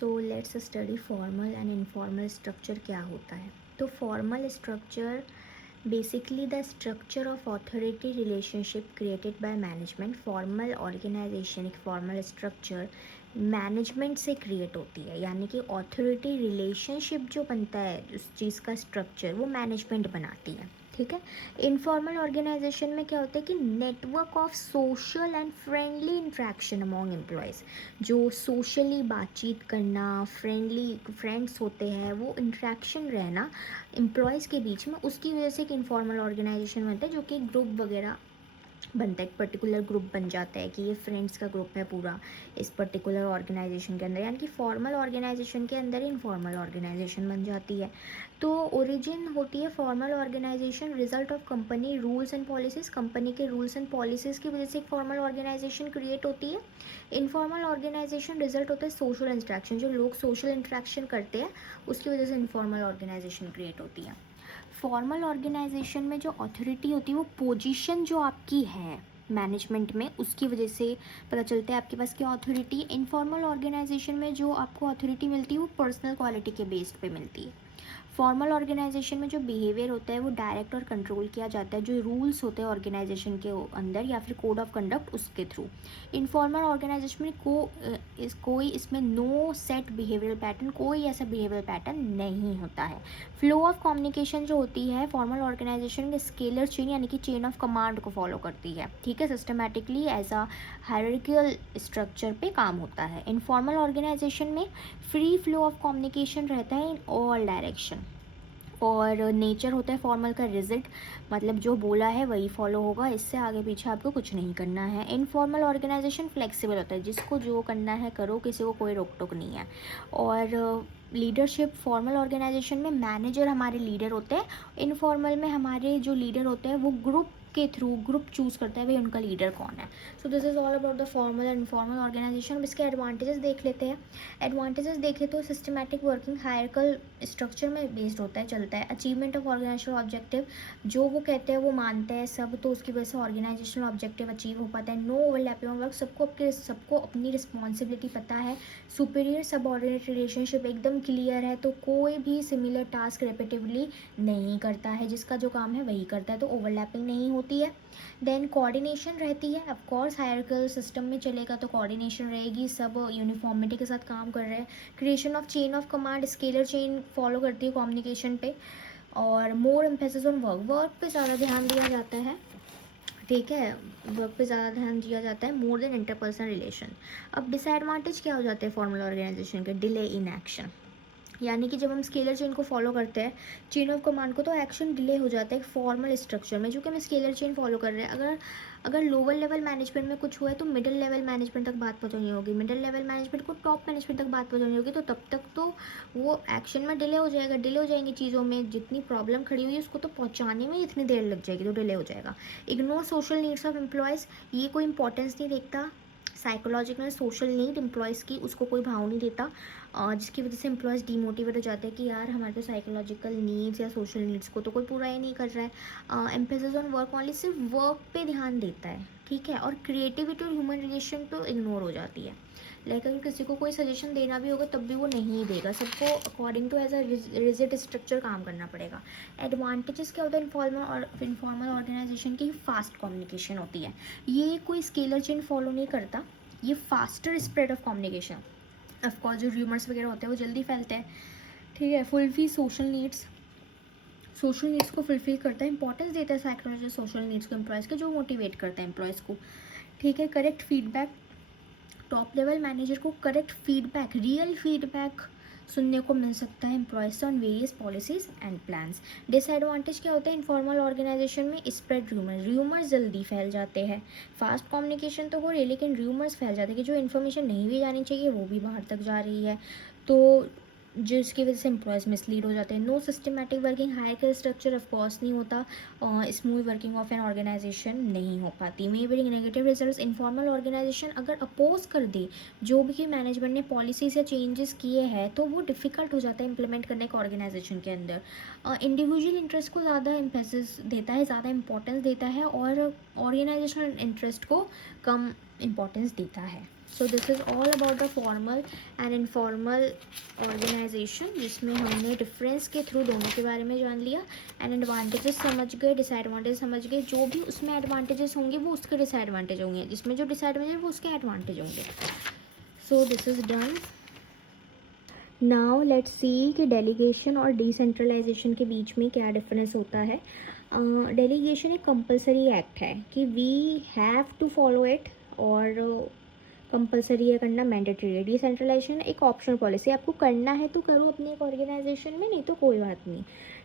So let's study formal and informal structure क्या होता है। तो formal structure basically the structure of authority relationship created by management. Formal organisation, एक formal structure management से create होती है, यानी कि अथॉरिटी रिलेशनशिप जो बनता है उस चीज़ का स्ट्रक्चर वो मैनेजमेंट बनाती है। ठीक है। इनफॉर्मल ऑर्गेनाइजेशन में क्या होता है कि network of social and friendly interaction among employees, जो सोशली बातचीत करना, फ्रेंडली फ्रेंड्स होते हैं, वो इंट्रैक्शन रहना एम्प्लॉयज़ के बीच में, उसकी वजह से एक इनफॉर्मल ऑर्गेनाइजेशन बनता है, जो कि ग्रुप वगैरह बनता है, एक पर्टिकुलर ग्रुप बन जाता है कि ये फ्रेंड्स का ग्रुप है पूरा इस पर्टिकुलर ऑर्गेनाइजेशन के अंदर, यानी कि फॉर्मल ऑर्गेनाइजेशन के अंदर इनफॉर्मल ऑर्गेनाइजेशन बन जाती है। तो ओरिजिन होती है formal organisation result of company rules and policies, company के रूल्स एंड पॉलिसीज़ की वजह से एक फॉर्मल ऑर्गेनाइजेशन क्रिएट होती है। इनफॉर्मल ऑर्गेनाइजेशन रिजल्ट होता है सोशल इंट्रैक्शन, जो लोग सोशल इंट्रैक्शन करते हैं उसकी वजह से इनफॉर्मल ऑर्गेनाइजेशन क्रिएट होती है। फॉर्मल ऑर्गेनाइजेशन में जो अथॉरिटी होती है वो पोजीशन जो आपकी है मैनेजमेंट में उसकी वजह से पता चलता है आपके पास क्या अथॉरिटी। इनफॉर्मल ऑर्गेनाइजेशन में जो आपको अथॉरिटी मिलती है वो पर्सनल क्वालिटी के बेस्ड पे मिलती है। फॉर्मल ऑर्गेनाइजेशन में जो बिहेवियर होता है वो डायरेक्ट और कंट्रोल किया जाता है, जो रूल्स होते हैं ऑर्गेनाइजेशन के अंदर या फिर कोड ऑफ कंडक्ट उसके थ्रू। इनफॉर्मल ऑर्गेनाइजेशन में कोई इसमें नो सेट बिहेवियरल पैटर्न, कोई ऐसा बिहेवियरल पैटर्न नहीं होता है। फ्लो ऑफ कम्युनिकेशन जो होती है फॉर्मल ऑर्गेनाइजेशन में स्केलर चेन यानी कि चेन ऑफ कमांड को फॉलो करती है। ठीक है, systematically as a hierarchical structure पे काम होता है। इनफॉर्मल ऑर्गेनाइजेशन में फ्री फ्लो ऑफ कम्युनिकेशन रहता है इन ऑल डायरेक्शन, और नेचर होता है फॉर्मल का रिजिड, मतलब जो बोला है वही फॉलो होगा, इससे आगे पीछे आपको कुछ नहीं करना है। इनफॉर्मल ऑर्गेनाइजेशन फ्लेक्सिबल होता है, जिसको जो करना है करो, किसी को कोई रोक टोक नहीं है। और लीडरशिप फॉर्मल ऑर्गेनाइजेशन में मैनेजर हमारे लीडर होते हैं, इनफॉर्मल में हमारे जो लीडर होते हैं वो ग्रुप के थ्रू ग्रुप चूज़ करता है भाई उनका लीडर कौन है। So this is all about the formal and informal organisation. अब इसके एडवांटेजेस देख लेते हैं। एडवांटेजेस देखें तो सिस्टमैटिक वर्किंग हायरार्किकल स्ट्रक्चर में बेस्ड होता है, चलता है। अचीवमेंट ऑफ ऑर्गेनाइजेशनल ऑब्जेक्टिव, जो वो कहते हैं वो मानते हैं सब, तो उसकी वजह से ऑर्गेनाइजेशनल ऑब्जेक्टिव अचीव हो पाता है। नो ओवरलैपिंग वर्क, सबको अपनी रिस्पॉन्सिबिलिटी पता है। सुपीरियर सबऑर्डिनेट रिलेशनशिप एकदम क्लियर है, तो कोई भी सिमिलर टास्क रेपिटिवली नहीं करता है, जिसका जो काम है वही करता है, तो ओवरलैपिंग नहीं होती है। देन कोऑर्डिनेशन रहती है, ऑफ कोर्स हायरार्किकल सिस्टम में चलेगा तो कोऑर्डिनेशन रहेगी, सब यूनिफॉर्मिटी के साथ काम कर रहे हैं। Creation of chain of command, scalar chain follow करती है कम्युनिकेशन पे। और मोर एम्फेसिस ऑन वर्क, वर्क पे ज़्यादा ध्यान दिया जाता है। ठीक है, वर्क पे ज़्यादा ध्यान दिया जाता है, मोर देन इंटरपर्सनल रिलेशन। अब डिसएडवांटेज क्या हो जाते हैं फॉर्मल ऑर्गेनाइजेशन के? डिले इन एक्शन, यानी कि जब हम स्केलर चेन को फॉलो करते हैं, चेन ऑफ कमांड को, तो एक्शन डिले हो जाता है फॉर्मल स्ट्रक्चर में, जो कि हम स्केलर चेन फॉलो कर रहे हैं। अगर लोअर लेवल मैनेजमेंट में कुछ हुआ है तो मिडिल लेवल मैनेजमेंट तक बात पहुंचानी होगी, मिडिल लेवल मैनेजमेंट को टॉप मैनेजमेंट तक बात पहुंचानी होगी, तो तब तक तो वो एक्शन में डिले हो जाएगा, डिले हो जाएंगी चीज़ों में, जितनी प्रॉब्लम खड़ी हुई है उसको तो पहुँचाने में इतनी देर लग जाएगी, तो डिले हो जाएगा। Ignore social needs of employees, ये कोई इंपॉर्टेंस नहीं देखता, साइकोलॉजिकल सोशल नीड एम्प्लॉयज़ की उसको कोई भाव नहीं देता, जिसकी वजह से एम्प्लॉयज़ डीमोटिवेट हो जाते हैं कि यार हमारे तो साइकोलॉजिकल नीड्स या सोशल नीड्स को तो कोई पूरा ही नहीं कर रहा है। एम्फेसिस ऑन वर्क ओनली, सिर्फ वर्क पे ध्यान देता है। ठीक है, और क्रिएटिविटी और ह्यूमन रिलेशन तो इग्नोर हो जाती है, लेकिन अगर किसी को कोई सजेशन देना भी होगा तब भी वो नहीं देगा, सबको according to as a rigid structure काम करना पड़ेगा। एडवांटेजेस क्या होता है इनफॉर्मल ऑर्गेनाइजेशन की? फास्ट कम्युनिकेशन होती है, ये कोई स्केलर चेन फॉलो नहीं करता, ये faster spread of communication. Of course जो र्यूमर्स वगैरह होते हैं वो जल्दी फैलते हैं। ठीक है, फुलफिल सोशल नीड्स को फुलफिल करता है, इंपॉर्टेंस देता है साइकोलॉजी सोशल नीड्स को एम्प्लॉयज़ के, जो मोटिवेट करता है एम्प्लॉयज़ को। ठीक है, correct feedback, top level manager को करेक्ट फीडबैक, रियल फीडबैक सुनने को मिल सकता है एम्प्लॉयज से on various policies and plans. Disadvantage क्या होता है इनफॉर्मल ऑर्गेनाइजेशन में? स्प्रेड र्यूमर्स जल्दी फैल जाते हैं। फास्ट कम्युनिकेशन तो हो रही है लेकिन र्यूमर्स फैल जाते हैं कि जो इन्फॉर्मेशन नहीं भी जानी चाहिए वो भी बाहर तक जा रही है, तो जिसकी वजह से एम्प्लॉयज़ मिसलीड हो जाते हैं। No systematic working, hierarchical structure of course नहीं होता, smooth working of an organisation नहीं हो पाती। May bring negative results, informal organisation अगर अपोज कर दे जो भी मैनेजमेंट ने पॉलिसीज या चेंजेस किए हैं तो वो डिफ़िकल्ट हो जाता है इम्प्लीमेंट करने का ऑर्गेनाइजेशन के अंदर। इंडिविजुअल इंटरेस्ट को ज़्यादा एम्फेसिस देता है, ज़्यादा इंपॉर्टेंस देता है, और ऑर्गेनाइजेशनल इंटरेस्ट को कम इम्पॉर्टेंस देता है। So this is all about the formal and informal organisation, जिसमें हमने डिफरेंस के थ्रू दोनों के बारे में जान लिया एंड एडवांटेजेस समझ गए, डिसएडवांटेज समझ गए। जो भी उसमें एडवांटेजेस होंगे वो उसके डिसएडवांटेज होंगे, जिसमें जो डिसएडवांटेज वो उसके एडवांटेज होंगे। सो this is done. Now let's see कि डेलीगेशन और डिसेंट्रलाइजेशन के बीच में क्या डिफरेंस होता है। डेलीगेशन एक कंपलसरी एक्ट है कि we have to follow it, और कंपलसरी है करना, मैंडेटरी है। डिसेंट्रलाइजेशन एक ऑप्शनल पॉलिसी, आपको करना है तो करो अपने एक ऑर्गेनाइजेशन में, नहीं तो कोई बात नहीं,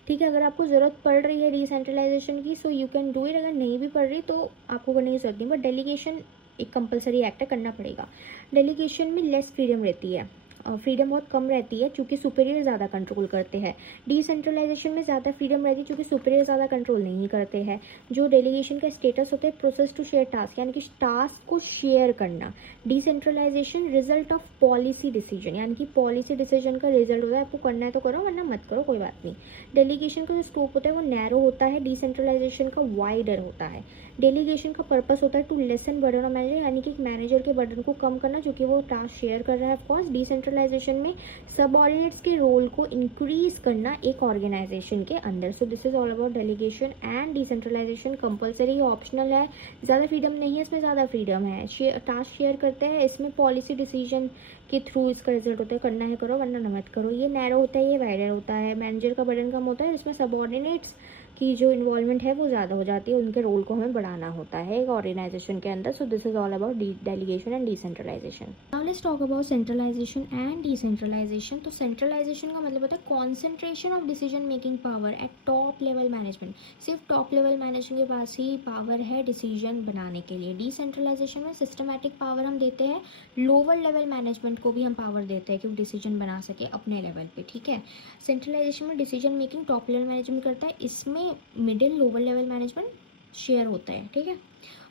ठीक है। अगर आपको ज़रूरत पड़ रही है डिसेंट्रलाइजेशन की, so you can do it. अगर नहीं भी पड़ रही तो आपको करने की जरूरत नहीं, बट डेलीगेशन एक कंपलसरी एक्ट है, करना पड़ेगा। डेलीगेशन में लेस फ्रीडम रहती है, फ्रीडम बहुत कम रहती है क्योंकि सुपीरियर ज़्यादा कंट्रोल करते हैं। डिसेंट्रलाइजेशन में ज़्यादा फ्रीडम रहती है क्योंकि सुपीरियर ज़्यादा कंट्रोल नहीं करते हैं। जो डेलीगेशन का स्टेटस होता है प्रोसेस टू शेयर टास्क, यानी कि टास्क को शेयर करना। Decentralisation result of policy decision, यानी कि पॉलिसी डिसीजन का रिजल्ट होता है, आपको करना है तो करो वरना मत करो, कोई बात नहीं। डेलीगेशन का जो स्कोप होता है वो नैरो होता है, डिसेंट्रलाइजेशन का वाइडर होता है। डेलीगेशन का पर्पस होता है to lessen burden of manager, यानी कि मैनेजर के बर्डन को कम करना, जो कि वो टास्क शेयर कर रहा है। ऑफकोर्स डिसेंट्रलाइजेशन में सबऑर्डिनेट्स के रोल को इंक्रीज करना एक ऑर्गेनाइजेशन के अंदर। So this is all about delegation and decentralisation. Compulsory optional है, ज़्यादा फ्रीडम नहीं है, इसमें ज़्यादा फ्रीडम है। टास्क शेयर करते हैं, इसमें पॉलिसी डिसीजन के थ्रू इसका रिजल्ट होता है, करना है करो वरना न मत करो। ये नैरो होता है, ये वाइडर होता है। मैनेजर का बर्डन कम होता है, इसमें सबऑर्डिनेट्स की जो इन्वॉल्वमेंट है वो ज़्यादा हो जाती है, उनके रोल को हमें बढ़ाना होता है एक ऑर्गेनाइजेशन के अंदर। So this is all about delegation and decentralisation. Now let's talk about centralisation and decentralisation. तो सेंट्रलाइजेशन का मतलब होता है concentration of decision making power at top level management. सिर्फ टॉप लेवल मैनेजमेंट के पास ही पावर है डिसीजन बनाने के लिए। डिसेंट्रलाइजेशन में सिस्टमैटिक पावर हम देते हैं, लोअर लेवल मैनेजमेंट को भी हम पावर देते हैं कि वो डिसीजन बना सके अपने लेवल पे, ठीक है। सेंट्रलाइजेशन में decision making top level management करता है, इसमें middle lower level management share होता है, ठीक है।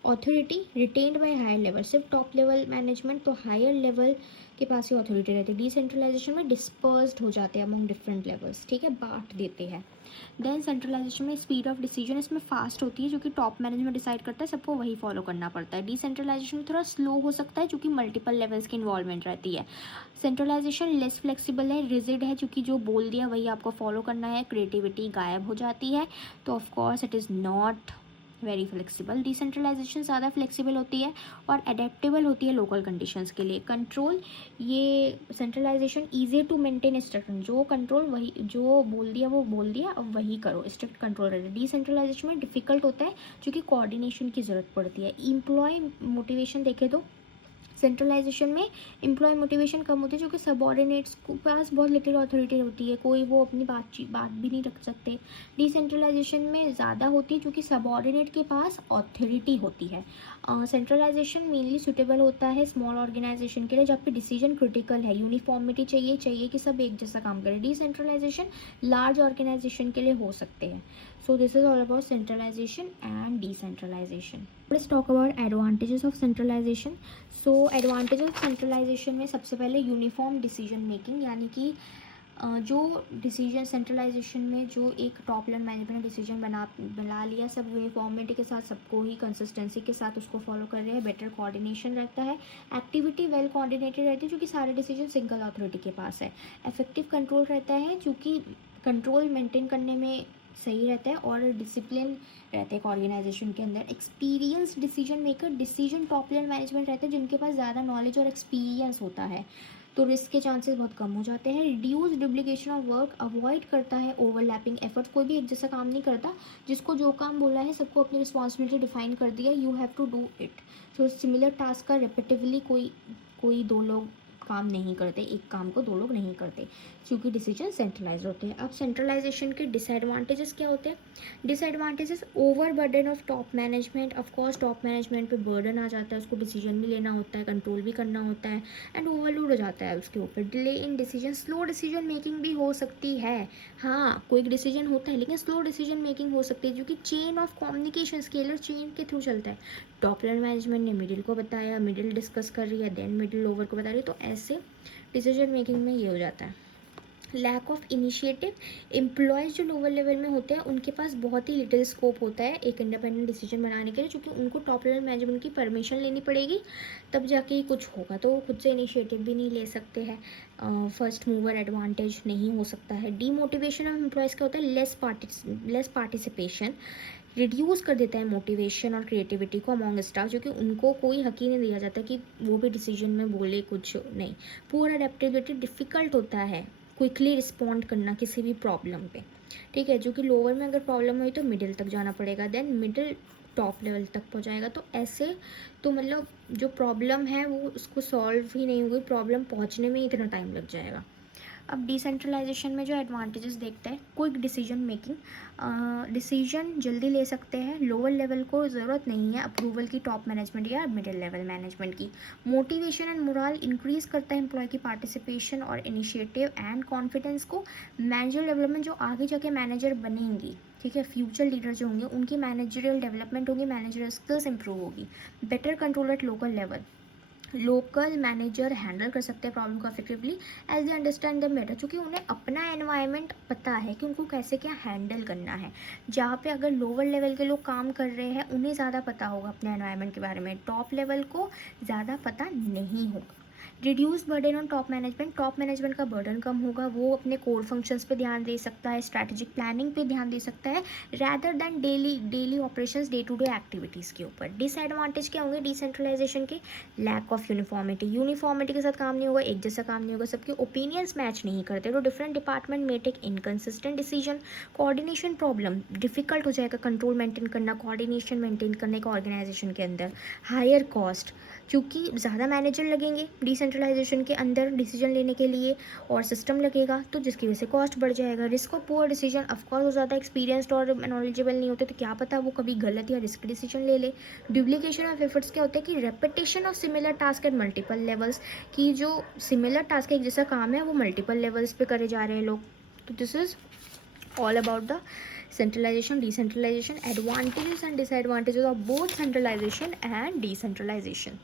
Authority retained by higher level, सिर्फ टॉप लेवल मैनेजमेंट, तो हायर लेवल के पास ही अथॉरिटी रहती है। डिसेंट्रलाइजेशन में डिस्पर्स्ड हो जाते हैं अमंग डिफरेंट लेवल्स, ठीक है, बांट देते हैं। देन सेंट्रलाइजेशन में स्पीड ऑफ डिसीजन इसमें फास्ट होती है, जो कि टॉप मैनेजमेंट डिसाइड करता है, सबको वही फॉलो करना पड़ता है। डिसेंट्रलाइजेशन में थोड़ा स्लो हो सकता है, क्योंकि मल्टीपल लेवल्स की इन्वॉल्वमेंट रहती है। सेंट्रलाइजेशन लेस फ्लेक्सिबल है, रिजिड है, क्योंकि जो बोल दिया वही आपको फॉलो करना है, क्रिएटिविटी गायब हो जाती है, तो of course it is not very flexible. Decentralisation ज़्यादा फ्लेक्सिबल होती है और अडेप्टेबल होती है लोकल कंडीशंस के लिए। कंट्रोल, ये centralisation easy to maintain strict, जो कंट्रोल वही जो बोल दिया वो बोल दिया, अब वही करो, स्ट्रिक्ट कंट्रोल रहता है। डिसेंट्रलाइजेशन में डिफिकल्ट होता है क्योंकि कोऑर्डिनेशन की ज़रूरत पड़ती है। एम्प्लॉय मोटिवेशन देखें तो सेंट्रलाइजेशन में एम्प्लॉय मोटिवेशन कम होती है, जो कि सबॉर्डिनेट्स के पास बहुत लिटिल अथॉरिटी होती है, कोई वो अपनी बात भी नहीं रख सकते। डिसेंट्रलाइजेशन में ज़्यादा होती है क्योंकि सबॉर्डिनेट के पास अथॉरिटी होती है। सेंट्रलाइजेशन मेनली सुटेबल होता है स्मॉल ऑर्गेनाइजेशन के लिए, जहाँ पे डिसीजन क्रिटिकल है, यूनिफॉर्मिटी चाहिए कि सब एक जैसा काम करें। डिसेंट्रलाइजेशन लार्ज ऑर्गेनाइजेशन के लिए हो सकते हैं। So this is all about centralisation and decentralisation. Let's talk about advantages of centralisation. So advantage of centralisation में सबसे पहले यूनिफॉर्म डिसीजन मेकिंग, यानी कि जो डिसीजन सेंट्रलाइजेशन में जो एक टॉप लेवल मैनेजमेंट डिसीजन बना लिया, सब यूनिफॉर्मिटी के साथ, सबको ही कंसिस्टेंसी के साथ उसको फॉलो कर रहे हैं। बेटर कोऑर्डिनेशन रहता है, एक्टिविटी वेल कोऑर्डिनेटेड रहती है क्योंकि सारे डिसीजन सिंगल अथॉरिटी के पास है। इफेक्टिव कंट्रोल रहता है क्योंकि कंट्रोल मेंटेन करने में सही रहता है, और डिसिप्लिन रहते हैं ऑर्गेनाइजेशन के अंदर। Experience decision maker, decision top level management रहते हैं जिनके पास ज़्यादा नॉलेज और एक्सपीरियंस होता है, तो रिस्क के चांसेस बहुत कम हो जाते हैं। Reduce duplication of work, avoid करता है ओवरलैपिंग एफर्ट, कोई भी एक जैसा काम नहीं करता, जिसको जो काम बोला है सबको अपनी रिस्पॉन्सिबिलिटी डिफाइन कर दिया, you have to do it. तो सिमिलर टास्क का रिपीटिवली कोई दो लोग काम नहीं करते, एक काम को दो लोग नहीं करते, क्योंकि डिसीजन सेंट्रलाइज होते हैं। अब सेंट्रलाइजेशन के डिसएडवांटेजेस क्या होते हैं? Disadvantages, over burden of top management, of course top management पे बर्डन आ जाता है, उसको डिसीजन भी लेना होता है, कंट्रोल भी करना होता है, एंड ओवरलोड हो जाता है उसके ऊपर। Delay in decision, slow decision making भी हो सकती है, हाँ कोई डिसीजन होता है लेकिन स्लो डिसीजन मेकिंग हो सकती है, क्योंकि chain of communication scalar chain के थ्रू चलता है। टॉप लेवल मैनेजमेंट ने मिडिल को बताया, मिडिल डिस्कस कर रही है, देन मिडिल ओवर को बता रही है, तो ऐसे डिसीजन मेकिंग में ये हो जाता है। लैक ऑफ इनिशिएटिव, एम्प्लॉयज़ जो लोअर लेवल में होते हैं उनके पास बहुत ही लिटिल स्कोप होता है एक इंडिपेंडेंट डिसीजन बनाने के लिए, क्योंकि उनको टॉप लेवल मैनेजमेंट की परमिशन लेनी पड़ेगी तब जाके ही कुछ होगा, तो वो खुद से इनिशिएटिव भी नहीं ले सकते हैं। फर्स्ट मूवर एडवांटेज नहीं हो सकता है। डीमोटिवेशन ऑफ एम्प्लॉयज़ क्या होता है, लेस पार्टिसिपेशन, रिड्यूस कर देता है मोटिवेशन और क्रिएटिविटी को अमॉन्ग स्टाफ, जो कि उनको कोई हक ही नहीं दिया जाता कि वो भी डिसीजन में बोले कुछ नहीं। पुअर अडेप्टेबिलिटी, डिफ़िकल्ट होता है क्विकली रिस्पॉन्ड करना किसी भी प्रॉब्लम पे, ठीक है, जो कि लोअर में अगर प्रॉब्लम हुई तो मिडिल तक जाना पड़ेगा, देन मिडिल टॉप लेवल तक पहुंचाएगा, तो ऐसे तो मतलब जो प्रॉब्लम है वो उसको सॉल्व ही नहीं हुई, प्रॉब्लम पहुंचने में ही इतना टाइम लग जाएगा। अब डिसेंट्रलाइजेशन में जो एडवांटेजेस देखते हैं, क्विक डिसीजन मेकिंग, डिसीजन जल्दी ले सकते हैं, लोअर लेवल को ज़रूरत नहीं है अप्रूवल की टॉप मैनेजमेंट या मिडिल लेवल मैनेजमेंट की। मोटिवेशन एंड मोरल इंक्रीज करता है एम्प्लॉय की पार्टिसिपेशन और इनिशिएटिव एंड कॉन्फिडेंस को। मैनेजर डेवलपमेंट, जो आगे जाके मैनेजर बनेंगी, ठीक है, फ्यूचर लीडर जो होंगे उनकी मैनेजरियल डेवलपमेंट होगी, मैनेजरियल स्किल्स इंप्रूव होगी। Better control at local level, local manager handle कर सकते हैं प्रॉब्लम को effectively as they understand the matter, क्योंकि उन्हें अपना एनवायरनमेंट पता है कि उनको कैसे क्या हैंडल करना है। जहाँ पे अगर लोअर लेवल के लोग काम कर रहे हैं उन्हें ज़्यादा पता होगा अपने एनवायरनमेंट के बारे में, टॉप लेवल को ज़्यादा पता नहीं होगा। Reduce burden on top management, top management का बर्डन कम होगा, वो अपने कोर फंक्शंस पे ध्यान दे सकता है, स्ट्रैटेजिक प्लानिंग पे ध्यान दे सकता है, rather than daily operations, day to day activities के ऊपर। डिसएडवांटेज क्या होंगे डिसेंट्रलाइजेशन के, लैक ऑफ यूनिफॉर्मिटी के साथ काम नहीं होगा, एक जैसा काम नहीं होगा, सबके ओपिनियंस मैच नहीं करते तो डिफरेंट डिपार्टमेंट में take inconsistent decision. Coordination problem, difficult हो जाएगा कंट्रोल मेंटेन करना, कोऑर्डिनेशन मेंटेन करने का ऑर्गेनाइजेशन के अंदर। हायर कॉस्ट, क्योंकि ज़्यादा मैनेजर लगेंगे डिसेंट्रलाइजेशन के अंदर डिसीजन लेने के लिए और सिस्टम लगेगा, तो जिसकी वजह से कॉस्ट बढ़ जाएगा। Risk of poor decision, of course वो ज़्यादा एक्सपीरियंस्ड और नॉलेजेबल नहीं होते तो क्या पता वो कभी गलत या रिस्क डिसीजन ले ले। डुप्लीकेशन ऑफ एफर्ट्स क्या होता है कि repetition of similar task at multiple levels, की जो सिमिलर टास्क एक जैसा काम है वो मल्टीपल लेवल्स पे करे जा रहे हैं लोग, तो this is all about the centralization decentralization, advantages and disadvantages of both centralization and decentralization.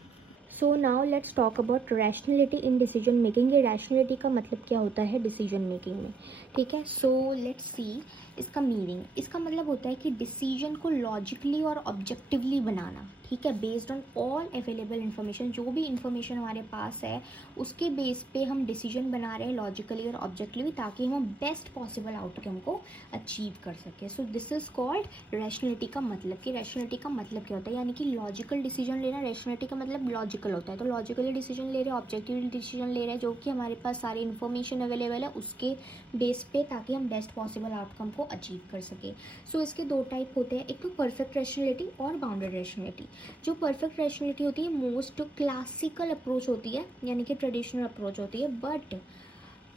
So now let's talk about rationality in decision making. ये रैशनलिटी का मतलब क्या होता है डिसीजन मेकिंग में, ठीक है। सो लेट्स सी इसका मीनिंग। इसका मतलब होता है कि डिसीजन को लॉजिकली और ऑब्जेक्टिवली बनाना, ठीक है, based on all available information, जो भी इन्फॉर्मेशन हमारे पास है उसके बेस पे हम डिसीजन बना रहे हैं लॉजिकली और ऑब्जेक्टिवली, ताकि हम बेस्ट पॉसिबल आउटकम को अचीव कर सकें। सो दिस इज़ कॉल्ड रैशनलिटी का मतलब। कि रैशनलिटी का मतलब क्या होता है, यानी कि लॉजिकल डिसीजन लेना, रैशनलिटी का मतलब लॉजिकल होता है, तो लॉजिकली डिसीजन ले रहे हैं, ऑब्जेक्टिवली डिसीजन ले रहे हैं, जो कि हमारे पास सारी इन्फॉर्मेशन अवेलेबल है उसके बेस पे, ताकि हम बेस्ट पॉसिबल आउटकम को अचीव कर सकें। सो इसके दो टाइप होते हैं, एक तो परफेक्ट रैशनलिटी और बाउंडेड रैशनलिटी। जो परफेक्ट रैशनलिटी होती है मोस्ट क्लासिकल अप्रोच होती है, यानी कि ट्रेडिशनल अप्रोच होती है, बट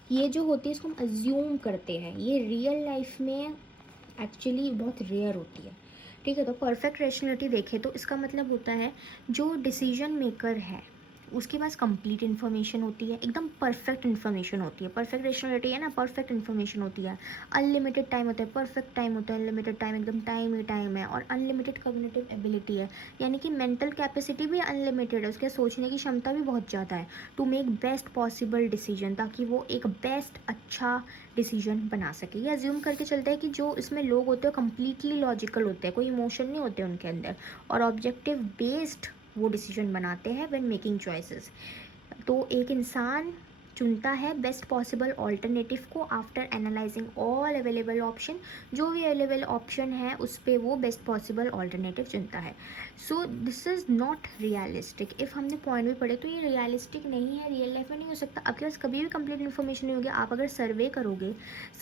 ये जो होती है इसको हम अज्यूम करते हैं, ये रियल लाइफ में एक्चुअली बहुत रेयर होती है, ठीक है। तो परफेक्ट रैशनलिटी देखें तो इसका मतलब होता है जो डिसीजन मेकर है उसके पास कंप्लीट इन्फॉर्मेशन होती है, एकदम परफेक्ट इन्फॉर्मेशन होती है। परफेक्ट रैशनलिटी है ना, परफेक्ट इन्फॉर्मेशन होती है, अनलिमिटेड टाइम होता है, परफेक्ट टाइम होता है, अनलिमिटेड टाइम, एकदम टाइम ही टाइम है, और अनलिमिटेड कॉग्निटिव एबिलिटी है, यानी कि मेंटल कैपेसिटी भी अनलिमिटेड है, उसके सोचने की क्षमता भी बहुत ज़्यादा है, to make best possible decision, ताकि वो एक बेस्ट अच्छा डिसीजन बना सके। ये अज्यूम करके चलता है कि जो इसमें लोग होते हैं कम्प्लीटली लॉजिकल होते हैं, कोई इमोशन नहीं होते उनके अंदर, और ऑब्जेक्टिव बेस्ड वो डिसीजन बनाते हैं व्हेन मेकिंग चॉइसेस। तो एक इंसान चुनता है बेस्ट पॉसिबल ऑल्टरनेटिव को after analysing all available option, जो भी अवेलेबल ऑप्शन है उस पर वो बेस्ट पॉसिबल ऑल्टरनेटिव चुनता है। So this is not realistic. If हमने पॉइंट भी पढ़े तो ये रियलिस्टिक नहीं है, रियल लाइफ में नहीं हो सकता। आपके पास कभी भी कंप्लीट इन्फॉर्मेशन नहीं होगी। आप अगर सर्वे करोगे,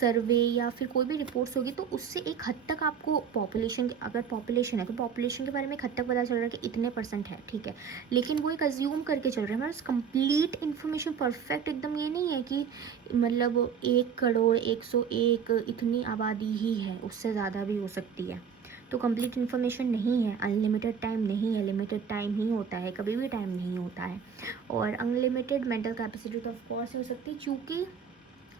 सर्वे या फिर कोई भी रिपोर्ट्स होगी, तो उससे एक हद तक आपको पॉपुलेशन, अगर पॉपुलेशन है तो पॉपुलेशन के बारे में एक हद तक पता चल रहा है कि इतने परसेंट है, ठीक है, लेकिन वो एक अज्यूम करके चल रहे हैं, मतलब कंप्लीट इन्फॉर्मेशन परफेक्ट एकदम ये नहीं है कि मतलब 1 करोड़ 101 इतनी आबादी ही है, उससे ज़्यादा भी हो सकती है, तो कंप्लीट इन्फॉर्मेशन नहीं है। अनलिमिटेड टाइम नहीं है, लिमिटेड टाइम ही होता है, कभी भी टाइम नहीं होता है। और अनलिमिटेड मेंटल कैपेसिटी तो ऑफ कोर्स हो सकती है, क्योंकि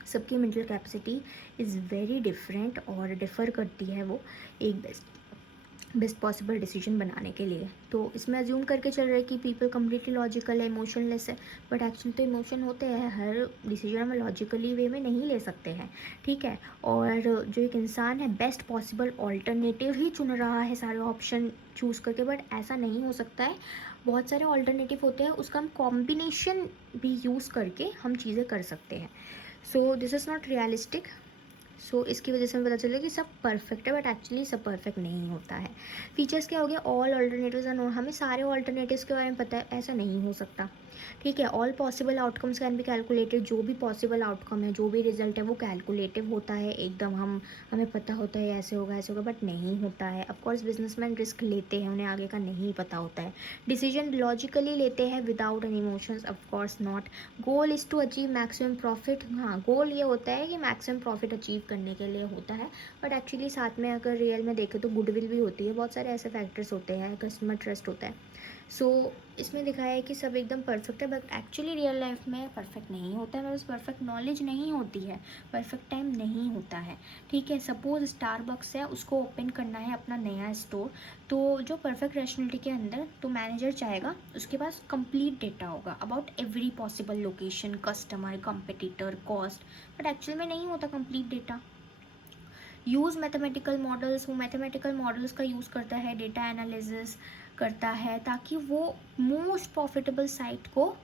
सबकी mental capacity is very different और डिफ़र करती है वो एक बेस्ट पॉसिबल डिसीजन बनाने के लिए। तो इसमें अज्यूम करके चल रहा है कि पीपल कम्प्लीटली लॉजिकल है, इमोशनलेस है, बट एक्चुअली तो इमोशन होते हैं, हर डिसीजन हम लॉजिकली वे में नहीं ले सकते हैं, ठीक है। और जो एक इंसान है बेस्ट पॉसिबल ऑल्टरनेटिव ही चुन रहा है सारे ऑप्शन चूज़ करके, बट ऐसा नहीं हो सकता है। बहुत सारे ऑल्टरनेटिव होते हैं, उसका हम कॉम्बिनेशन भी यूज़ करके हम चीज़ें कर सकते हैं। So this is not realistic. So इसकी वजह से हमें पता चला कि सब परफेक्ट है, बट एक्चुअली सब परफेक्ट नहीं होता है। फीचर्स क्या हो गया, ऑल ऑल्टरनेटिव्स आर नोन, हमें सारे ऑल्टरनेटिव्स के बारे में पता है, ऐसा नहीं हो सकता, ठीक है। All possible outcomes can be calculated, जो भी पॉसिबल आउटकम है, जो भी रिजल्ट है वो कैलकुलेटिव होता है एकदम, हमें पता होता है ऐसे होगा ऐसे होगा, बट नहीं होता है। ऑफकोर्स बिजनेसमैन रिस्क लेते हैं, उन्हें आगे का नहीं पता होता है। डिसीजन लॉजिकली लेते हैं without any emotions, of course not. Goal is to achieve maximum profit, हाँ गोल ये होता है कि मैक्सिमम प्रॉफिट अचीव करने के लिए होता है, बट एक्चुअली साथ में अगर रियल में देखें तो गुडविल भी होती है, बहुत सारे ऐसे फैक्टर्स होते हैं, कस्टमर ट्रस्ट होता है। सो इसमें दिखाया है कि सब एकदम परफेक्ट है, बट एक्चुअली रियल लाइफ में परफेक्ट नहीं होता है, मतलब परफेक्ट नॉलेज नहीं होती है, परफेक्ट टाइम नहीं होता है, ठीक है। सपोज स्टारबक्स है, उसको ओपन करना है अपना नया स्टोर, तो जो परफेक्ट रैशनलिटी के अंदर तो मैनेजर चाहेगा उसके पास कंप्लीट डेटा होगा about every possible location, customer, competitor, cost, but actual में नहीं होता complete data. Use mathematical models, वो मैथमेटिकल मॉडल्स का यूज़ करता है, डेटा एनालिसिस करता है, ताकि वो मोस्ट प्रॉफिटेबल साइट को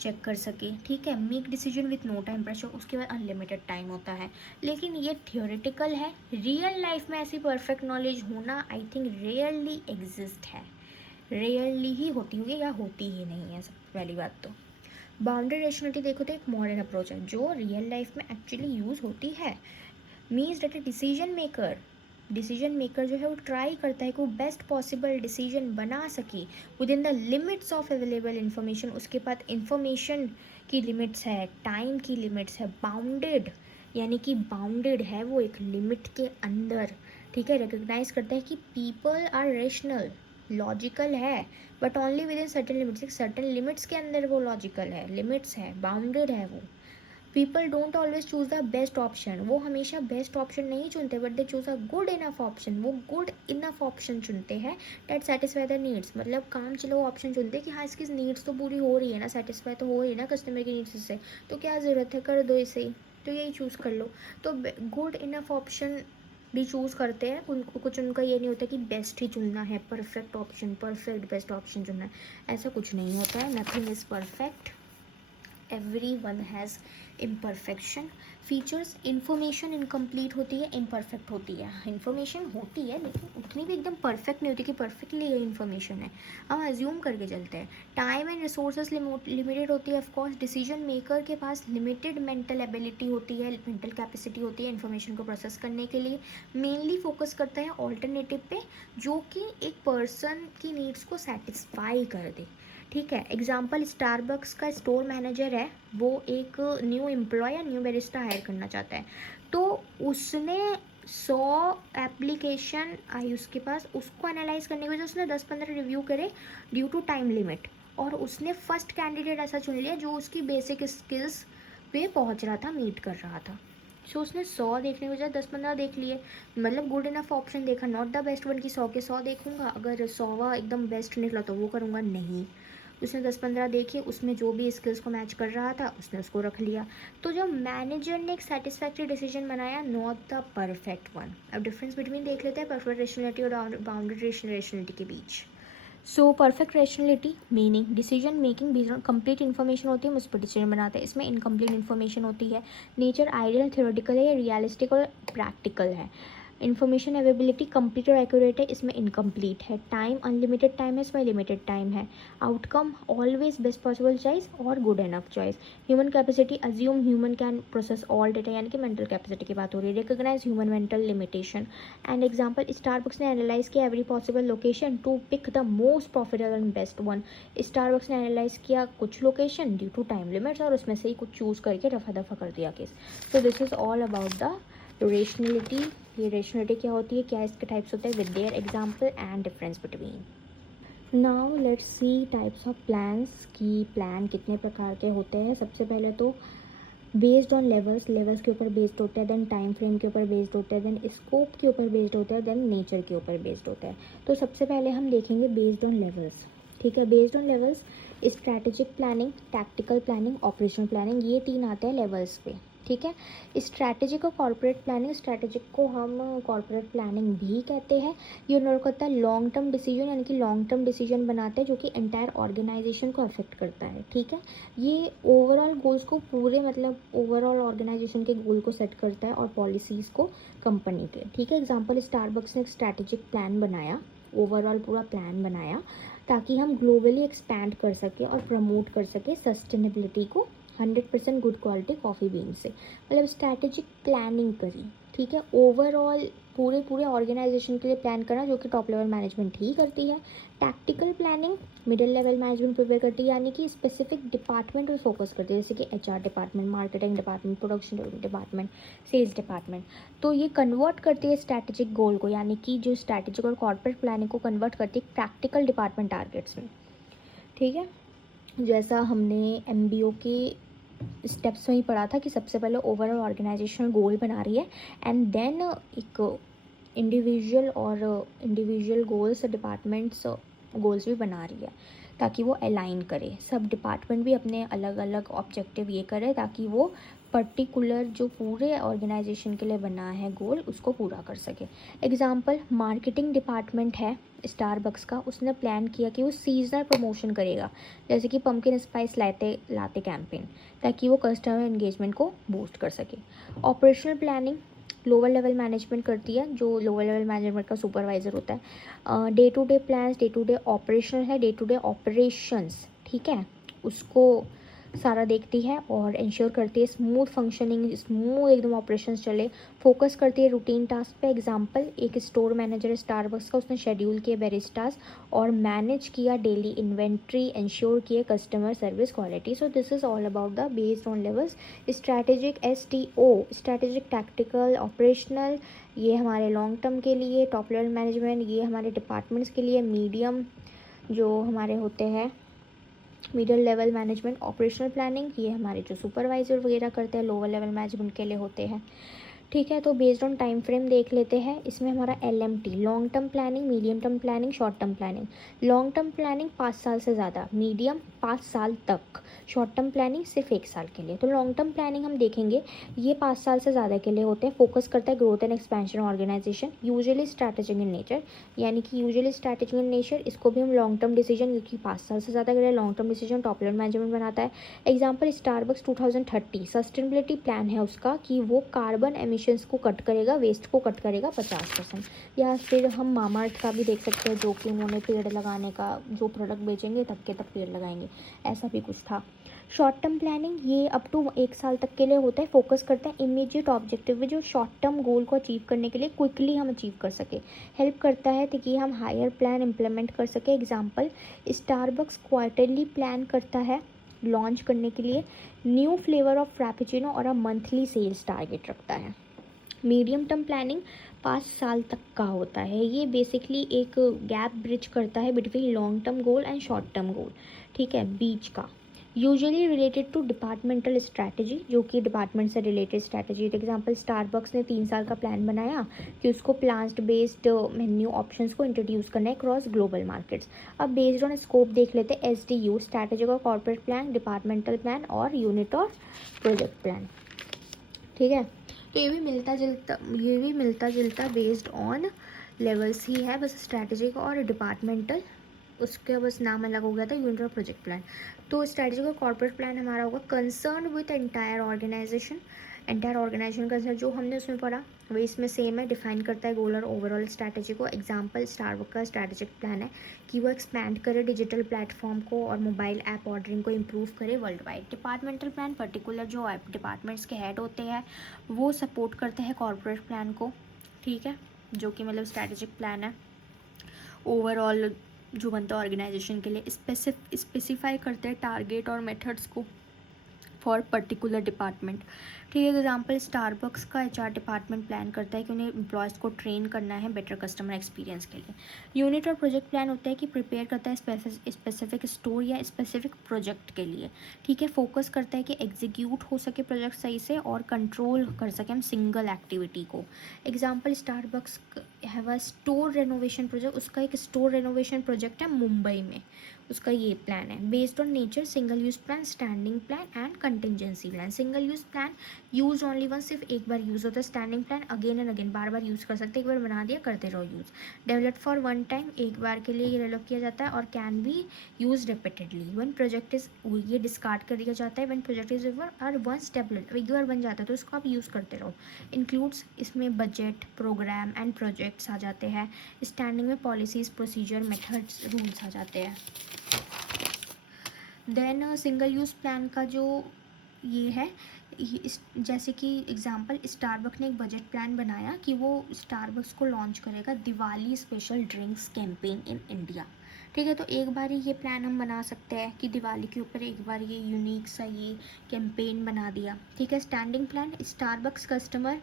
चेक कर सके, ठीक है। Make decision with no time pressure, उसके बाद अनलिमिटेड टाइम होता है। लेकिन ये थियोरेटिकल है, रियल लाइफ में ऐसी परफेक्ट नॉलेज होना आई थिंक रेयरली एग्जिस्ट है, रेयरली ही होती होगी या होती ही नहीं है, सब पहली बात तो। बाउंड्री रेशनलिटी देखो तो एक मॉडर्न अप्रोच है जो रियल लाइफ में एक्चुअली यूज़ होती है। Means that a decision maker जो है वो ट्राई करता है कि वो बेस्ट पॉसिबल डिसीजन बना सके with in the limits of available information. उसके पास इंफॉर्मेशन की लिमिट्स है, टाइम की लिमिट्स है, बाउंडेड, यानी कि बाउंडेड है वो एक लिमिट के अंदर, ठीक है। रिकग्नाइज करता है कि पीपल आर रेशनल, लॉजिकल है, but only with in certain limits, एक सर्टन लिमिट्स के अंदर वो लॉजिकल है, लिमिट्स है, बाउंडेड है वो। People don't always choose the best option, वो हमेशा बेस्ट ऑप्शन नहीं चुनते, but they choose a good enough option, वो गुड इनफ ऑप्शन चुनते हैं डेट सेटिस्फाई द नीड्स, मतलब काम चलो ऑप्शन चुनते हैं कि हाँ इसकी नीड्स तो पूरी हो रही है ना, सेटिस्फाई तो हो रही है ना कस्टमर की नीड्स से, तो क्या ज़रूरत है, कर दो इसे ही, तो यही चूज़ कर लो। तो गुड इनफ ऑप्शन भी चूज़ करते हैं, उनको कुछ उनका ये नहीं होता कि बेस्ट ही चुनना है, perfect option, perfect best option चुनना है, ऐसा कुछ नहीं होता है। Nothing is perfect, everyone has imperfection। Features, information incomplete होती है, इम्परफेक्ट होती है, इंफॉर्मेशन होती है लेकिन उतनी भी एकदम परफेक्ट नहीं होती कि परफेक्टली ये इन्फॉर्मेशन है, हम अज्यूम करके चलते हैं। टाइम एंड रिसोर्सेज लिमिटेड होती है, ऑफकोर्स डिसीजन मेकर के पास लिमिटेड मेंटल एबिलिटी होती है, मेंटल कैपेसिटी होती है इन्फॉर्मेशन को प्रोसेस करने के लिए। मेनली फोकस करता है ऑल्टरनेटिव पे जो कि एक पर्सन की नीड्स को सेटिस्फाई कर दे, ठीक है। एग्जाम्पल, स्टारबक्स का स्टोर मैनेजर है, वो एक न्यू एम्प्लॉय या न्यू बैरिस्टा हायर करना चाहता है, तो उसने 100 एप्लीकेशन आई उसके पास, उसको एनालाइज करने की वजह उसने 10-15 रिव्यू करे ड्यू टू टाइम लिमिट, और उसने फर्स्ट कैंडिडेट ऐसा चुन लिया जो उसकी बेसिक स्किल्स पे पहुंच रहा था, मीट कर रहा था। सो उसने 100 देखने की बजाय 10-15 देख लिए, मतलब गुड इनफ ऑप्शन देखा, नॉट द बेस्ट वन की 100 के 100 देखूंगा, अगर 100वां एकदम बेस्ट निकला तो वो करूँगा, नहीं, उसने 10-15 देखे, उसमें जो भी स्किल्स को मैच कर रहा था उसने उसको रख लिया। तो जब मैनेजर ने एक सेटिस्फैक्ट्री डिसीजन बनाया, नॉट द परफेक्ट वन। अब डिफरेंस बिटवीन देख लेते हैं परफेक्ट रेशनलिटी और बाउंडेड रेशनलिटी के बीच। So perfect rationality meaning decision making based on complete information होती है, हम उस पर डिसीजन बनाते हैं, इसमें इनकम्प्लीट इन्फॉर्मेशन होती है। नेचर आइडियल, थ्योरेटिकल है या रियलिस्टिक और प्रैक्टिकल है। इन्फॉर्मेशन अवेलेबिलिटी कंप्लीट और एक्यूरेट है, इसमें इनकम्प्लीट है। टाइम अनलिमिटेड टाइम है, इसमें लिमिटेड टाइम है। Outcome always best possible choice और good enough choice. Human capacity assume human can process all data, यानी कि मेंटल कैपेसिटी की बात हो रही है। Recognise human mental limitation. And example, Starbucks ने एनालाइज किया every possible location to pick the most profitable and best one. Starbucks ने एनालाइज किया कुछ location due to time limits और उसमें से ही कुछ चूज़ करके रफा दफा कर दिया case. So this is all about the rationality. ये रेशनलिटी क्या होती है, क्या इसके टाइप्स होते हैं, with their example and difference between. Now let's see types of plans, की प्लान कितने प्रकार के होते हैं। सबसे पहले तो बेस्ड ऑन लेवल्स के ऊपर बेस्ड होता है, देन टाइम फ्रेम के ऊपर बेस्ड होता है, देन स्कोप के ऊपर बेस्ड होता है, देन नेचर के ऊपर बेस्ड होता है। तो सबसे पहले हम देखेंगे बेस्ड ऑन लेवल्स। ठीक है, based on levels strategic planning, tactical planning, operational planning, ये 3 आते हैं लेवल्स पे। ठीक है, स्ट्रैटेजिक और कॉर्पोरेट प्लानिंग, स्ट्रैटेजिक को हम कॉर्पोरेट प्लानिंग भी कहते हैं। ये उन लोगों को होता है लॉन्ग टर्म डिसीजन, यानी कि लॉन्ग टर्म डिसीजन बनाते हैं जो कि एंटायर ऑर्गेनाइजेशन को अफेक्ट करता है। ठीक है, ये ओवरऑल गोल्स को पूरे मतलब ओवरऑल ऑर्गेनाइजेशन के गोल को सेट करता है और पॉलिसीज़ को कंपनी के। ठीक है, एग्जांपल स्टारबक्स ने एक स्ट्रैटेजिक प्लान बनाया, ओवरऑल पूरा प्लान बनाया ताकि हम ग्लोबली एक्सपैंड कर सकें और प्रमोट कर सकें सस्टेनेबिलिटी को 100% गुड क्वालिटी कॉफ़ी बीन से, मतलब स्ट्रैटेजिक प्लानिंग करी। ठीक है, ओवरऑल पूरे पूरे ऑर्गेनाइजेशन के लिए प्लान करना जो कि टॉप लेवल मैनेजमेंट ही करती है। Tactical planning middle level management prepare करती है, यानी कि स्पेसिफिक डिपार्टमेंट पर फोकस करती है, जैसे कि HR department, marketing department, production department, sales department. तो ये कन्वर्ट करती है स्ट्रैटेजिक गोल को, यानी कि जो स्ट्रैटेजिक और कॉर्पोरेट प्लानिंग को कन्वर्ट करती है प्रैक्टिकल डिपार्टमेंट टारगेट्स में। ठीक है, जैसा हमने एमबीओ के स्टेप्स में ही पढ़ा था कि सबसे पहले ओवरऑल ऑर्गेनाइजेशनल गोल बना रही है एंड देन एक इंडिविजुअल गोल्स डिपार्टमेंट्स गोल्स भी बना रही है ताकि वो अलाइन करे, सब डिपार्टमेंट भी अपने अलग अलग ऑब्जेक्टिव ये करे ताकि वो पर्टिकुलर जो पूरे ऑर्गेनाइजेशन के लिए बना है गोल उसको पूरा कर सके। एग्जाम्पल, मार्केटिंग डिपार्टमेंट है स्टारबक्स का, उसने प्लान किया कि वो सीजनल प्रमोशन करेगा, जैसे कि पम्पकिन स्पाइस लाते कैंपेन, ताकि वो कस्टमर एंगेजमेंट को बूस्ट कर सके। Operational planning lower level management करती है, जो लोअर लेवल मैनेजमेंट का सुपरवाइज़र होता है। Day to day plans, day to day operational है, डे टू डे ऑपरेशंस, ठीक है, उसको सारा देखती है और इंश्योर करती है स्मूथ फंक्शनिंग, स्मूथ एकदम ऑपरेशंस चले। फोकस करती है रूटीन टास्क पे। एग्जांपल, एक स्टोर मैनेजर है स्टारबक्स का, उसने शेड्यूल किए बैरिस्टास और मैनेज किया डेली इन्वेंट्री, इंश्योर किए customer service quality. So this is all about the based on levels. Strategic STO, strategic tactical operational, ये हमारे लॉन्ग टर्म के लिए, टॉप लेवल मैनेजमेंट ये हमारे डिपार्टमेंट्स के लिए, मीडियम जो हमारे होते हैं middle level management, operational planning ये हमारे जो सुपरवाइजर वगैरह करते हैं लोअर लेवल मैनेजमेंट के लिए होते हैं। ठीक है, तो बेस्ड ऑन टाइम फ्रेम देख लेते हैं। इसमें हमारा LMT long term planning, medium term planning, short term planning. Long term planning 5 साल से ज़्यादा, मीडियम 5 साल तक, शॉर्ट टर्म प्लानिंग सिर्फ 1 साल के लिए। तो लॉन्ग टर्म प्लानिंग हम देखेंगे ये 5 साल से ज़्यादा के लिए होते हैं, फोकस करता है growth and expansion organisation, usually strategic in nature, यानी कि यूजुअली स्ट्रैटेजिक इन नेचर, इसको भी हम लॉन्ग टर्म डिसीजन, क्योंकि 5 साल से ज़्यादा के लिए long term decision top level management बनाता है। एग्जाम्पल, स्टारबक्स 2030 सस्टेनेबिलिटी प्लान है उसका कि वो कार्बन एमिशंस को कट करेगा, वेस्ट को कट करेगा 50%। या फिर हम मामाअर्थ का भी देख सकते हैं, जो कि उन्होंने पेड़ लगाने का जो प्रोडक्ट बेचेंगे तब के तब पेड़ लगाएंगे, ऐसा भी कुछ था। शॉर्ट टर्म प्लानिंग ये अप टू 1 साल तक के लिए होता है, फोकस करता है इमीडिएट ऑब्जेक्टिव में, जो शॉर्ट टर्म गोल को अचीव करने के लिए क्विकली हम अचीव कर सके, हेल्प करता है ताकि हम हायर प्लान इम्प्लीमेंट कर सके। एग्जाम्पल, स्टारबक्स क्वार्टरली प्लान करता है लॉन्च करने के लिए न्यू फ्लेवर ऑफ फ्रैपेचिनो और मंथली सेल्स टारगेट रखता है। मीडियम टर्म प्लानिंग 5 साल तक का होता है, ये बेसिकली एक गैप ब्रिज करता है between long term goal and short term goal, ठीक है, बीच का। Usually related to departmental strategy, जो कि डिपार्टमेंट से रिलेटेड स्ट्रैटेजी। एग्जांपल, स्टारबक्स ने 3 साल का प्लान बनाया कि उसको प्लांट बेस्ड मेन्यू ऑप्शंस को इंट्रोड्यूस करना है क्रॉस ग्लोबल मार्केट्स। अब बेस्ड ऑन स्कोप देख लेते हैं, SDU स्ट्रैटेजिक और कॉर्पोरेट प्लान, डिपार्टमेंटल प्लान और यूनिट और प्रोजेक्ट प्लान। ठीक है, तो ये भी मिलता जुलता बेस्ड ऑन लेवल्स ही है, बस स्ट्रैटेजिक और डिपार्टमेंटल उसका बस नाम अलग हो गया था, यूनिट और प्रोजेक्ट प्लान। तो स्ट्रैटेजिक और कॉर्पोरेट प्लान हमारा होगा कंसर्न विथ एंटायर ऑर्गेनाइजेशन का जो हमने उसमें पढ़ा वही इसमें सेम है, डिफाइन करता है गोल और ओवरऑल स्ट्रैटेजी को। एग्जांपल, स्टारबक्स का स्ट्रैटेजिक प्लान है कि वो एक्सपैंड करे डिजिटल प्लेटफॉर्म को और मोबाइल ऐप ऑर्डरिंग को इम्प्रूव करे world wide. Departmental plan particular जो डिपार्टमेंट्स के हेड होते हैं वो सपोर्ट करते हैं कॉर्पोरेट प्लान को, ठीक है, जो कि मतलब स्ट्रैटेजिक प्लान है। ओवरऑल जो बनता है ऑर्गेनाइजेशन के लिए स्पेसिफाई करते हैं टारगेट और मेथड्स को, फॉर पर्टिकुलर डिपार्टमेंट। ठीक है, एग्जाम्पल स्टारबक्स का एचआर डिपार्टमेंट प्लान करता है कि उन्हें एम्प्लॉयज़ को ट्रेन करना है बेटर कस्टमर एक्सपीरियंस के लिए। यूनिट और प्रोजेक्ट प्लान होता है कि प्रिपेयर करता है स्पेसिफिक स्टोर या स्पेसिफिक प्रोजेक्ट के लिए। ठीक है, फोकस करता है कि एग्जीक्यूट हो सके प्रोजेक्ट सही से और कंट्रोल कर सके हम सिंगल एक्टिविटी को। Example Starbucks have a store renovation project, उसका एक स्टोर रेनोवेशन प्रोजेक्ट है मुंबई में, उसका ये प्लान है। Based on nature single use plan, standing plan and contingency plan. Single use plan use only one, सिर्फ एक बार यूज़ होता है। Standing plan again and again, bar bar use कर सकते हैं, एक बार बना दिया करते रहो use. Develop for one time, एक बार के लिए ये डेवलप किया जाता है और can be use repeatedly. One project is, ये डिस्कार्ड कर दिया जाता है। वन प्रोजेक्ट इज ओवर और वंस डेवलप, एक बार बन जाता है तो उसको आप यूज़ करते रहो। इंक्लूड्स, इसमें बजट, प्रोग्राम एंड प्रोजेक्ट्स आ जाते हैं। स्टैंडिंग में पॉलिसीज़, प्रोसीजर, मेथड्स, रूल्स आ जाते हैं। देन सिंगल यूज़ प्लान का जो ये है, जैसे कि एग्जांपल स्टारबक्स ने एक बजट प्लान बनाया कि वो स्टारबक्स को लॉन्च करेगा Diwali special drinks campaign in India. ठीक है, तो एक बार ही ये प्लान हम बना सकते हैं कि दिवाली के ऊपर एक बार ये यूनिक सा ये कैंपेन बना दिया। ठीक है, standing plan, Starbucks customer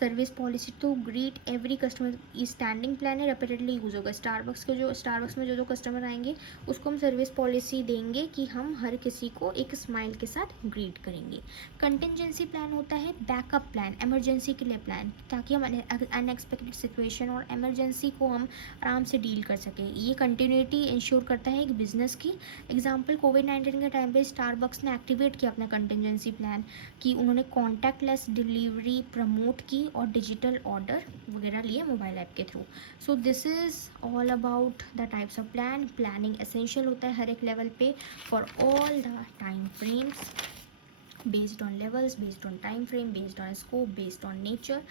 service policy to greet every customer, ये स्टैंडिंग प्लान है, रेपिटेडली यूज़ होगा। स्टारबक्स में जो कस्टमर आएंगे उसको हम सर्विस पॉलिसी देंगे कि हम हर किसी को एक स्माइल के साथ ग्रीट करेंगे। कंटिजेंसी प्लान होता है बैकअप प्लान, इमरजेंसी के लिए प्लान, ताकि हम अनएक्सपेक्टेड सिचुएशन और इमरजेंसी को हम आराम से डील कर सकें। ये कंटिन्यूटी इंश्योर करता है एक बिजनेस की। एग्जांपल कोविड-19 के टाइम पे स्टारबक्स ने एक्टिवेट किया अपना कंटिजेंसी प्लान कि उन्होंने कॉन्टैक्टलेस डिलीवरी प्रमोट की और डिजिटल ऑर्डर वगैरह लिए मोबाइल ऐप के through. So this is all about the types of plan. Planning essential होता है हर एक लेवल पे for all the time frames, based on levels, based on time frame, based on scope, based on nature.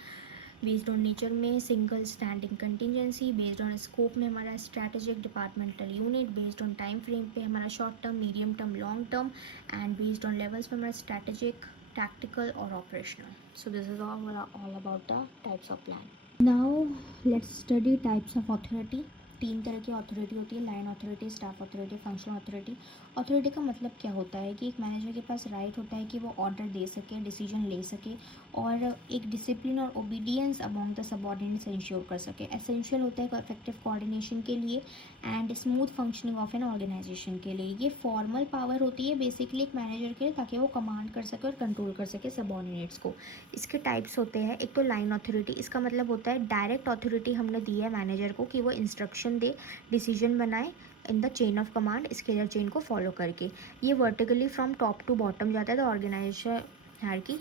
Based on nature में single standing contingency, based on scope में हमारा strategic departmental unit, based on time frame पे हमारा short term, medium term, long term, and based on levels पे हमारा strategic, tactical or operational. So this is all about the types of plan. Now let's study types of authority. तीन तरह की authority होती है, line authority, staff authority, functional authority. Authority का मतलब क्या होता है कि एक मैनेजर के पास राइट होता है कि वो ऑर्डर दे सके, डिसीजन ले सके और एक डिसिप्लिन और obedience among the subordinates ensure कर सके। एसेंशियल होता है इफेक्टिव कोऑर्डिनेशन के लिए and smooth functioning of an organisation के लिए। ये फॉर्मल पावर होती है बेसिकली एक मैनेजर के लिए, ताकि वो कमांड कर सके और कंट्रोल कर सके सबऑर्डिनेट्स को। इसके टाइप्स होते हैं, एक तो लाइन अथॉरिटी, इसका मतलब होता है डायरेक्ट अथॉरिटी हमने दी है मैनेजर को कि वो इंस्ट्रक्शन दे, डिसीजन बनाए in the chain of command, scalar chain को फॉलो करके। ये vertically from top to bottom जाता है, तो organisation hierarchy,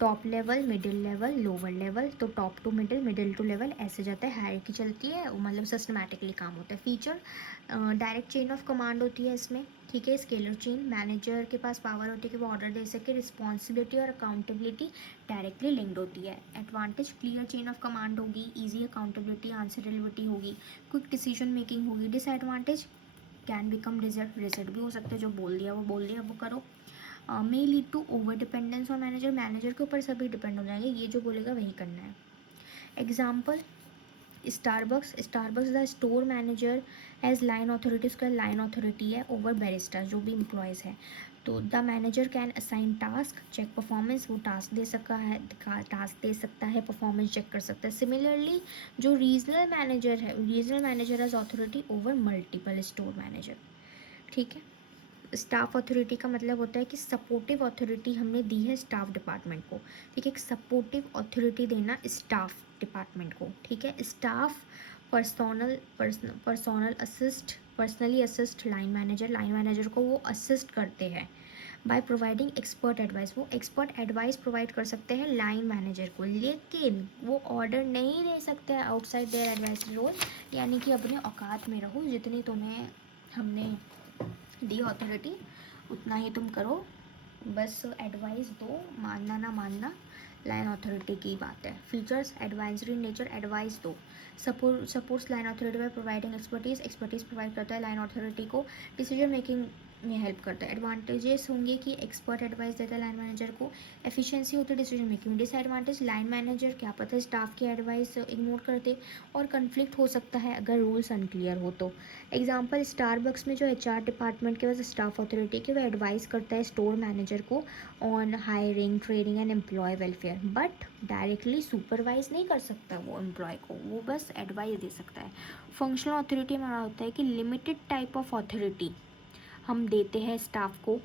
top level, middle level, lower level, तो top to middle, middle to level, ऐसे जाता है, हायरार्की चलती है, मतलब सिस्टमैटिकली काम होता है। Feature, direct chain of command होती है इसमें। ठीक है, स्केलर चेन, मैनेजर के पास पावर होती है कि वो ऑर्डर दे सके। रिस्पॉन्सिबिलिटी और अकाउंटेबिलिटी डायरेक्टली लिंक्ड होती है। Advantage, clear chain of command होगी, ईजी अकाउंटेबिलिटी, आंसरेबिलिटी होगी, क्विक डिसीजन मेकिंग होगी। डिसएडवांटेज, कैन बिकम रिजल्ट भी हो सकते हैं, जो बोल दिया वो करो। May lead to over dependence on manager, manager के ऊपर सभी डिपेंड हो जाएंगे, ये जो बोलेगा वही करना है। Example Starbucks the store manager as line authority, उसका लाइन अथॉरिटी है ओवर बैरिस्टा जो भी एम्प्लॉयज़ है। तो the manager can assign task, check performance, वो टास्क दे सकता है, परफॉर्मेंस चेक कर सकता है। सिमिलरली जो regional manager as authority over multiple store manager. ठीक है, स्टाफ अथॉरिटी का मतलब होता है कि सपोर्टिव अथॉरिटी हमने दी है स्टाफ डिपार्टमेंट को। ठीक है, एक सपोर्टिव अथॉरिटी देना स्टाफ डिपार्टमेंट को। ठीक है, staff personally assist line manager को वो असिस्ट करते हैं बाय प्रोवाइडिंग एक्सपर्ट एडवाइस, वो एक्सपर्ट एडवाइस प्रोवाइड कर सकते हैं लाइन मैनेजर को, लेकिन वो ऑर्डर नहीं दे सकते हैं आउटसाइड देयर एडवाइस रोल, यानी कि अपने औकात में रहो, जितनी तुम्हें हमने दी अथॉरिटी उतना ही तुम करो, बस एडवाइस दो, मानना ना मानना लाइन अथॉरिटी की बात है। फीचर्स, एडवाइजरी नेचर, एडवाइस दो। Supports line authority by providing expertise provide करता है लाइन अथॉरिटी को। डिसीजन मेकिंग में हेल्प करता है। एडवांटेजेस होंगे कि एक्सपर्ट एडवाइस देता है लाइन मैनेजर को, एफिशिएंसी होती है decision making. Disadvantage, line manager क्या पता स्टाफ की एडवाइस इग्नोर कर दे और कन्फ्लिक्ट हो सकता है अगर रूल्स अनक्लियर हो तो। एग्जांपल, स्टारबक्स में जो एचआर डिपार्टमेंट के पास स्टाफ अथॉरिटी के, वो एडवाइस करता है स्टोर मैनेजर को on hiring, training and employee welfare, but directly supervise नहीं कर सकता वो एम्प्लॉय को, वो बस एडवाइस दे सकता है। फंक्शनल अथॉरिटी में होता है कि लिमिटेड टाइप ऑफ अथॉरिटी हम देते हैं स्टाफ को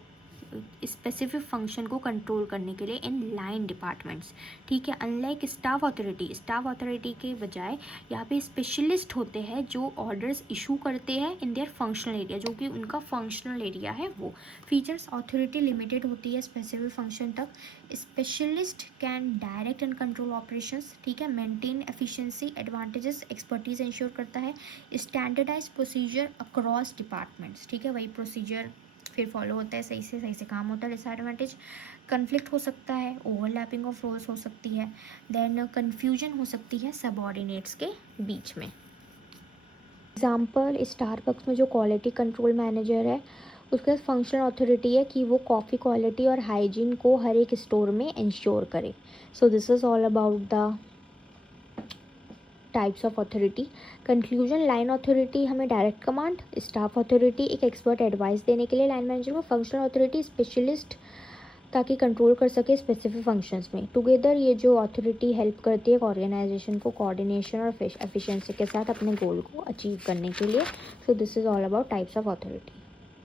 स्पेसिफिक फंक्शन को कंट्रोल करने के लिए इन लाइन डिपार्टमेंट्स, ठीक है। अनलाइक स्टाफ अथॉरिटी के बजाय यहाँ पे स्पेशलिस्ट होते हैं जो ऑर्डर्स इशू करते हैं इन देयर फंक्शनल एरिया, जो कि उनका फंक्शनल एरिया है वो। फीचर्स, अथॉरिटी लिमिटेड होती है स्पेसिफिक फंक्शन तक, specialist can direct and control operations, ठीक है। Maintain efficiency, advantages, expertise ensure करता है, स्टैंडर्डाइज प्रोसीजर अक्रॉस डिपार्टमेंट्स, ठीक है, वही प्रोसीजर फिर फॉलो होता है, सही से काम होता है। डिसएडवांटेज, कन्फ्लिक्ट हो सकता है, ओवरलैपिंग ऑफ रोल्स हो सकती है, देन कन्फ्यूजन हो सकती है सबऑर्डिनेट्स के बीच में। एग्जाम्पल, स्टारबक्स में जो क्वालिटी कंट्रोल मैनेजर है उसके पास फंक्शनल अथॉरिटी है कि वो कॉफ़ी क्वालिटी और हाइजीन को हर एक स्टोर में इंश्योर करे। सो this is all about the types of authority. Conclusion, line authority हमें डायरेक्ट कमांड, स्टाफ अथॉरिटी एक एक्सपर्ट एडवाइस देने के लिए लाइन मैनेजर को, फंक्शनल अथॉरिटी स्पेशलिस्ट ताकि कंट्रोल कर सके स्पेसिफिक फंक्शंस में। टुगेदर ये जो अथॉरिटी हेल्प करती है ऑर्गेनाइजेशन को कोऑर्डिनेशन और एफिशिएंसी के साथ अपने गोल को अचीव करने के लिए। सो this is all about types of authority.